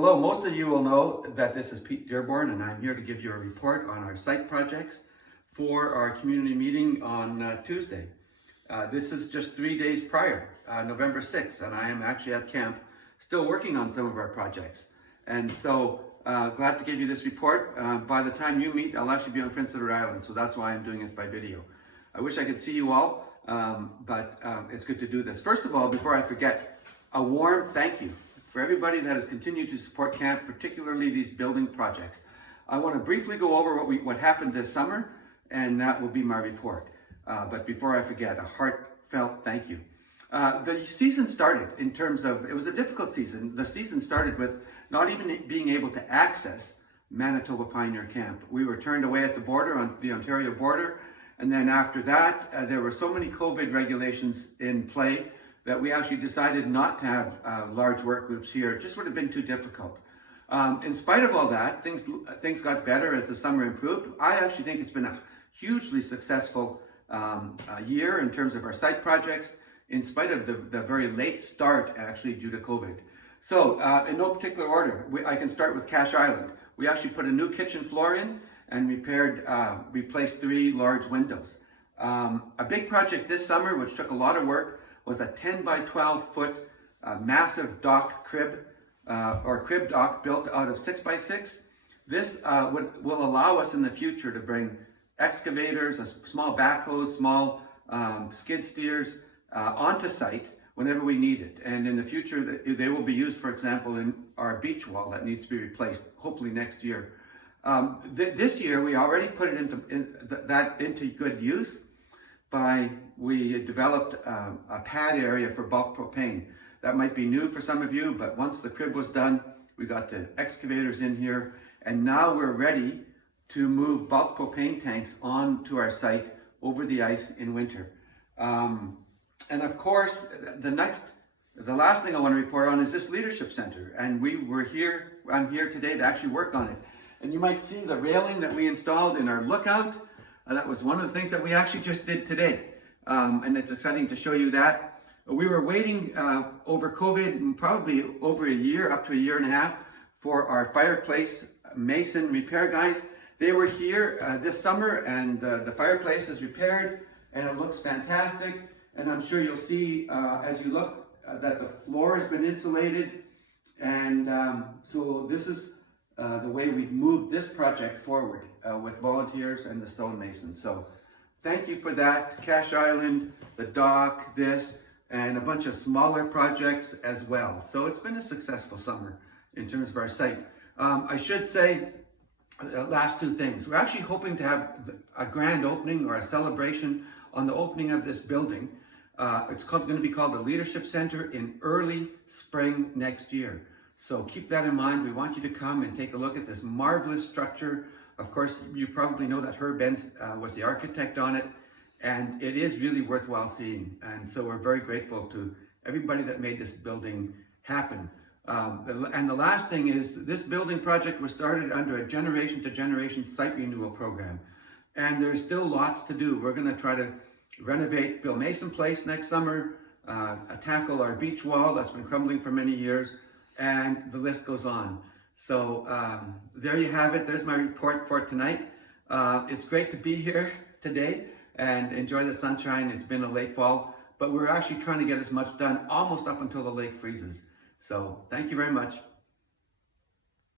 Hello, most of you will know that this is Pete Dearborn and I'm here to give you a report on our site projects for our community meeting on Tuesday. This is just 3 days prior, November 6th, and I am actually at camp still working on some of our projects. And so glad to give you this report. By the time you meet, I'll actually be on Prince Edward Island, so that's why I'm doing it by video. I wish I could see you all, but it's good to do this. First of all, before I forget, a warm thank you for everybody that has continued to support camp, particularly these building projects. I want to briefly go over what happened this summer, and that will be my report. But before I forget, a heartfelt thank you. The season started in terms of, it was a difficult season. The season started with not even being able to access Manitoba Pioneer Camp. We were turned away at the border, on the Ontario border, and then after that, there were so many COVID regulations in play that we actually decided not to have large work groups here. It just would have been too difficult. In spite of all that, things got better as the summer improved. I actually think it's been a hugely successful year in terms of our site projects, in spite of the very late start actually due to COVID. So in no particular order, I can start with Cache Island. We actually put a new kitchen floor in and replaced 3 large windows. A big project this summer, which took a lot of work, was a 10 by 12 foot massive dock crib or crib dock built out of 6 by 6. This will allow us in the future to bring excavators, small backhoes, small skid steers onto site whenever we need it. And in the future, they will be used, for example, in our beach wall that needs to be replaced, hopefully next year. This year, we already put it into good use. We developed a pad area for bulk propane. That might be new for some of you, but once the crib was done, we got the excavators in here, and now we're ready to move bulk propane tanks onto our site over the ice in winter. And of course, the last thing I want to report on is this leadership center, and I'm here today to actually work on it. And you might see the railing that we installed in our lookout. That was one of the things that we actually just did today. And it's exciting to show you that. We were waiting over COVID and probably over a year, up to a year and a half, for our fireplace mason repair guys. They were here this summer, and the fireplace is repaired and it looks fantastic. And I'm sure you'll see as you look that the floor has been insulated. And so this is the way we've moved this project forward with volunteers and the stonemasons. So thank you for that. Cache Island, the dock, this, and a bunch of smaller projects as well. So it's been a successful summer in terms of our site. I should say last 2 things. We're actually hoping to have a grand opening or a celebration on the opening of this building. It's going to be called the Leadership Center in early spring next year. So keep that in mind. We want you to come and take a look at this marvelous structure. Of course, you probably know that Herb Benz was the architect on it, and it is really worthwhile seeing. And so we're very grateful to everybody that made this building happen. And the last thing is, this building project was started under a generation-to-generation site renewal program. And there's still lots to do. We're going to try to renovate Bill Mason Place next summer, tackle our beach wall that's been crumbling for many years, and the list goes on. So there you have it. There's my report for tonight. It's great to be here today and enjoy the sunshine. It's been a late fall, but we're actually trying to get as much done almost up until the lake freezes. So thank you very much.